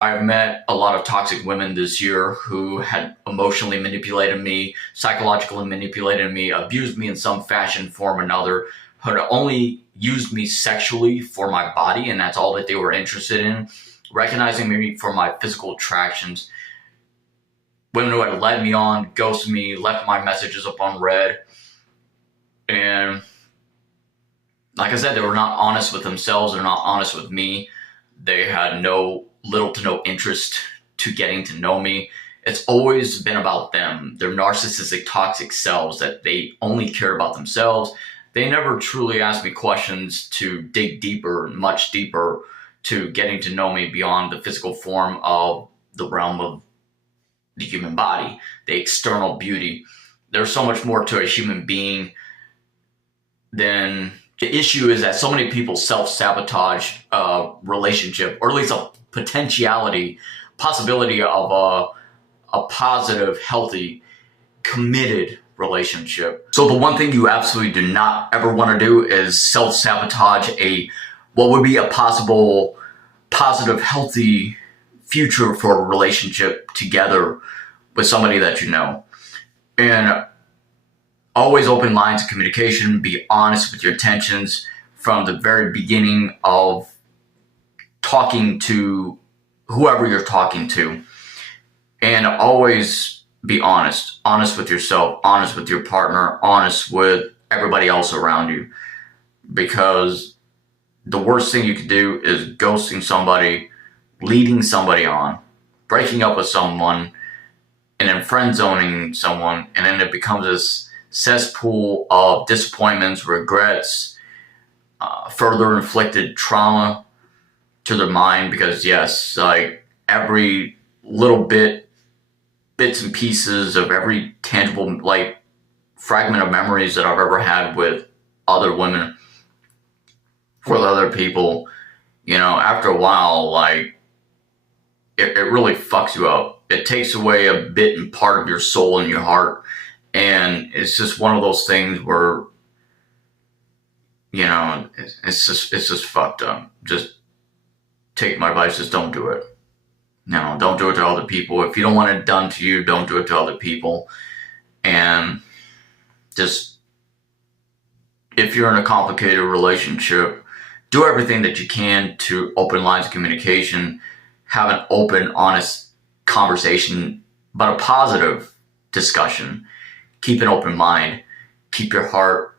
I've met a lot of toxic women this year who had emotionally manipulated me, psychologically manipulated me, abused me in some fashion, form, or another, had only used me sexually for my body, and that's all that they were interested in, recognizing me for my physical attractions. Women who had led me on, ghosted me, left my messages up on red, and like I said, they were not honest with themselves. They're not honest with me. They had no little to no interest to getting to know me. It's always been about them, their narcissistic, toxic selves that they only care about themselves. They never truly asked me questions to dig deeper, much deeper, to getting to know me beyond the physical form of the realm of the human body, the external beauty. There's so much more to a human being than the issue is that so many people self-sabotage a relationship, or at least a possibility of a positive, healthy, committed relationship. So the one thing you absolutely do not ever want to do is self-sabotage what would be a possible positive, healthy future for a relationship together with somebody that you know. And always open lines of communication, be honest with your intentions from the very beginning of talking to whoever you're talking to. And always be honest with yourself, honest with your partner, honest with everybody else around you. Because the worst thing you could do is ghosting somebody, leading somebody on, breaking up with someone, and then friend zoning someone, and then it becomes this cesspool of disappointments, regrets, further inflicted trauma to their mind. Because yes, like every little bits and pieces of every tangible, like, fragment of memories that I've ever had with other women, with other people, after a while, like, it really fucks you up. It takes away a bit and part of your soul and your heart. And it's just one of those things where, it's just fucked up. Just take my advice, just don't do it. No, don't do it to other people. If you don't want it done to you, don't do it to other people. And just, if you're in a complicated relationship, do everything that you can to open lines of communication, have an open, honest conversation, but a positive discussion. Keep an open mind. Keep your heart,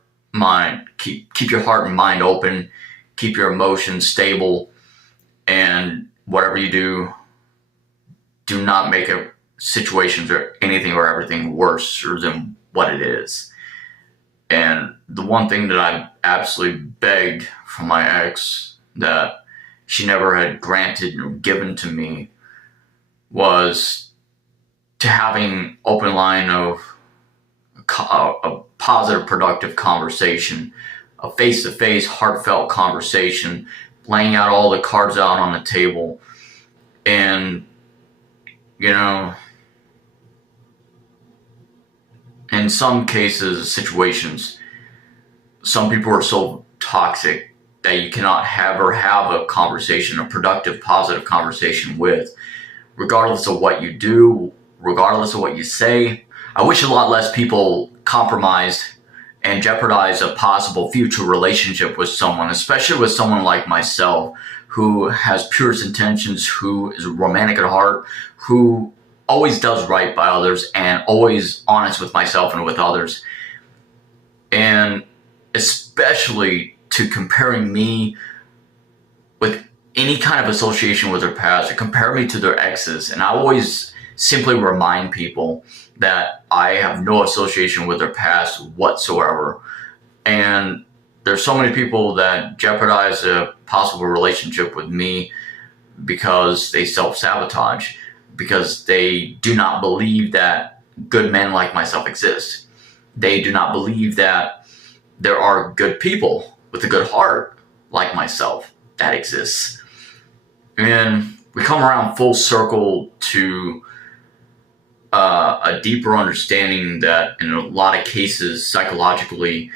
keep your heart and mind open. Keep your emotions stable. And whatever you do, do not make situations or anything or everything worse than what it is. And the one thing that I absolutely begged from my ex that she never had granted or given to me was to having open line of a positive, productive conversation, a face-to-face, heartfelt conversation, laying out all the cards out on the table. And, in some cases, situations, some people are so toxic that you cannot have a conversation, a productive, positive conversation with, regardless of what you do, regardless of what you say. I wish a lot less people compromised and jeopardize a possible future relationship with someone, especially with someone like myself, who has purest intentions, who is romantic at heart, who always does right by others, and always honest with myself and with others. And especially to comparing me with any kind of association with their past, or compare me to their exes. And I always simply remind people that I have no association with their past whatsoever. And there's so many people that jeopardize a possible relationship with me because they self-sabotage, because they do not believe that good men like myself exist. They do not believe that there are good people with a good heart like myself that exists. And we come around full circle to a deeper understanding that in a lot of cases, psychologically,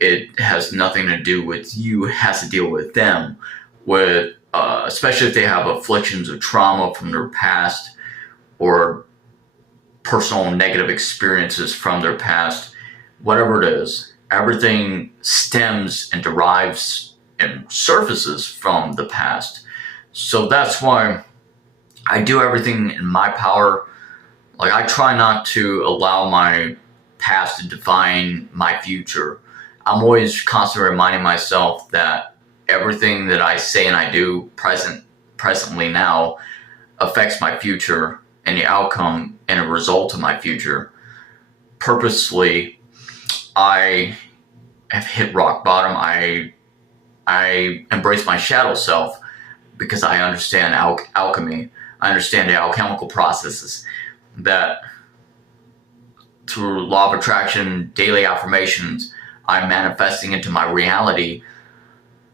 it has nothing to do with you, it has to deal with them, with especially if they have afflictions or trauma from their past or personal negative experiences from their past, whatever it is, everything stems and derives and surfaces from the past. So that's why I do everything in my power. Like, I try not to allow my past to define my future. I'm always constantly reminding myself that everything that I say and I do presently now affects my future and the outcome and a result of my future. Purposely, I have hit rock bottom. I embrace my shadow self because I understand alchemy. I understand the alchemical processes that through law of attraction, daily affirmations, I'm manifesting into my reality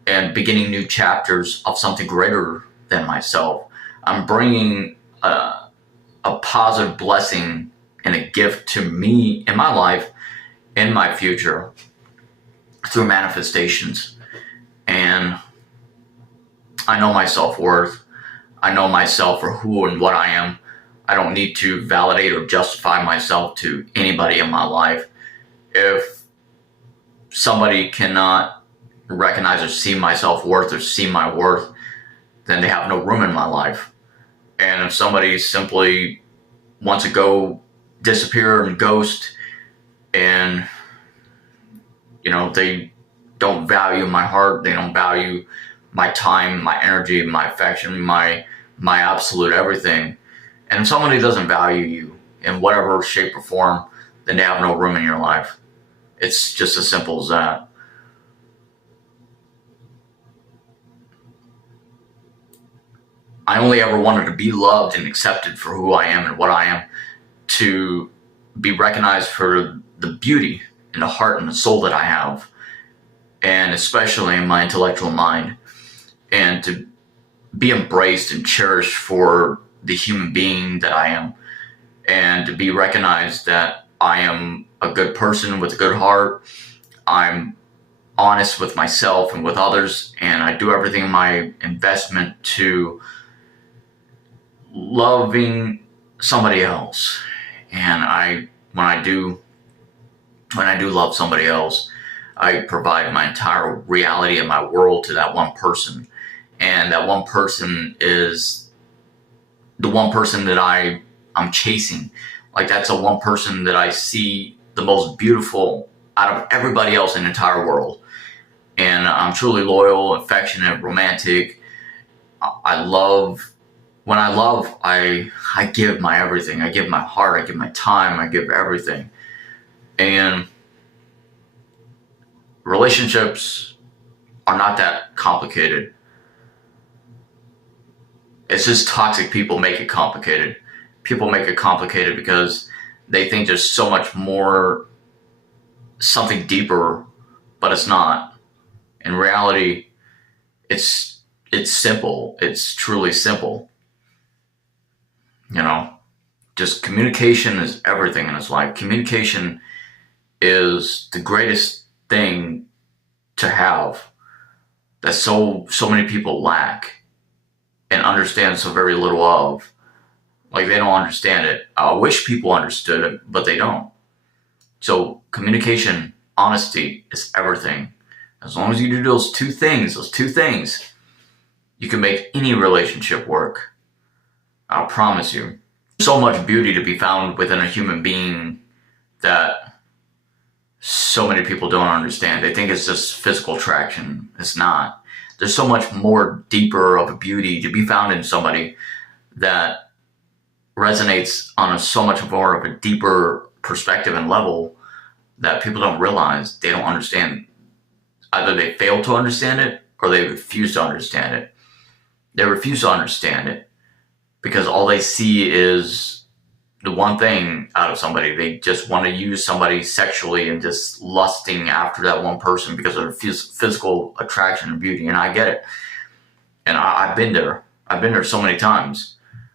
and beginning new chapters of something greater than myself. I'm bringing a positive blessing and a gift to me in my life, in my future, through manifestations. And I know my self-worth. I know myself for who and what I am. I don't need to validate or justify myself to anybody in my life. If somebody cannot recognize or see my self-worth or see my worth, then they have no room in my life. And if somebody simply wants to go disappear and ghost, and they don't value my heart, they don't value my time, my energy, my affection, my absolute everything. And if somebody doesn't value you in whatever shape or form, then they have no room in your life. It's just as simple as that. I only ever wanted to be loved and accepted for who I am and what I am, to be recognized for the beauty and the heart and the soul that I have, and especially in my intellectual mind, and to be embraced and cherished for the human being that I am, and to be recognized that I am a good person with a good heart. I'm honest with myself and with others, and I do everything in my investment to loving somebody else. And when I do love somebody else, I provide my entire reality and my world to that one person. And that one person is the one person that I'm chasing. Like, that's the one person that I see the most beautiful out of everybody else in the entire world. And I'm truly loyal, affectionate, romantic. When I love, I give my everything. I give my heart, I give my time, I give everything. And relationships are not that complicated. It's just toxic people make it complicated. People make it complicated because they think there's so much more, something deeper, but it's not. In reality, it's simple. It's truly simple. Just communication is everything in this life. Communication is the greatest thing to have that so many people lack and understand so very little of. Like, they don't understand it. I wish people understood it, but they don't. So communication, honesty is everything. As long as you do those two things, you can make any relationship work. I'll promise you. So much beauty to be found within a human being that so many people don't understand. They think it's just physical attraction. It's not. There's so much more deeper of a beauty to be found in somebody that resonates on so much more of a deeper perspective and level that people don't realize. They don't understand. Either they fail to understand it or they refuse to understand it. They refuse to understand it because all they see is the one thing out of somebody. They just want to use somebody sexually and just lusting after that one person because of their physical attraction and beauty. And I get it. And I've been there. I've been there so many times.